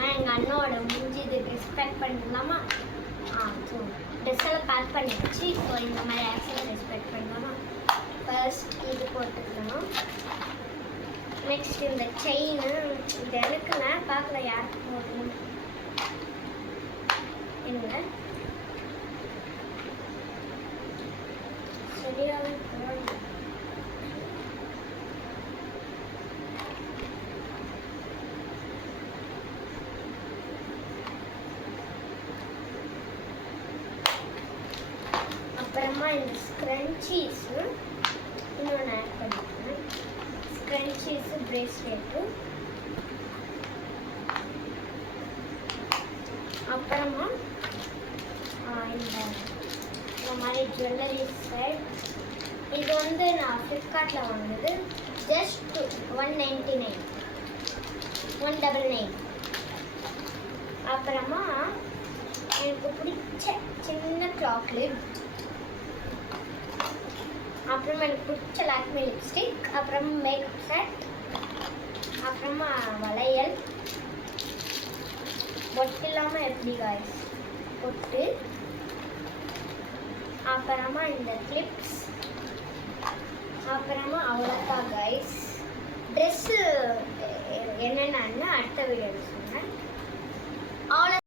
நம்ம எங்கள் அண்ணோட முடிஞ்சு இது ட்ரெஸ் பேக் பண்ணிடலாமா? ஸோ ட்ரெஸ்ஸெல்லாம் பேக் பண்ணிடுச்சு. ஸோ இந்த மாதிரி ஆக்சுவலாக ட்ரெஸ் பேக் பண்ணலாமா? ஃபர்ஸ்ட் இது போட்டுக்கணும். நெக்ஸ்ட் இந்த செயின் இது எனக்கு நான் பார்க்கல யாருக்கு போடணும் என்ன சரியாகவே போடணும். அப்புறமா இந்த ஸ்க்ரன்ச்சீஸு இன்னொன்று ஆட் பண்ணிக்கிறேன். ஸ்க்ரன்ச்சீஸு பிரேஸ்லெட்டு அப்புறமா இந்த மாதிரி ஜுவல்லரி செட். இது வந்து நான் ஃப்ளிப்கார்ட்டில் வாங்கினது. ஜஸ்ட் 199 199. அப்புறமா எனக்கு பிடிச்ச சின்ன சாக்லேட். அப்புறமா எனக்கு பிடிச்ச லாக்மே லிப்ஸ்டிக். அப்புறமா மேக்கப் செட். அப்புறமா வளையல். பொட்டு இல்லாமல் எப்படி காய்ஸ் பொட்டு. அப்புறமா இந்த கிளிப்ஸ். அப்புறமா அவ்வளோதான் காய்ஸ். ட்ரெஸ்ஸு என்னென்னு அடுத்த வீடியோவில் சொன்னேன். அவ்வளோ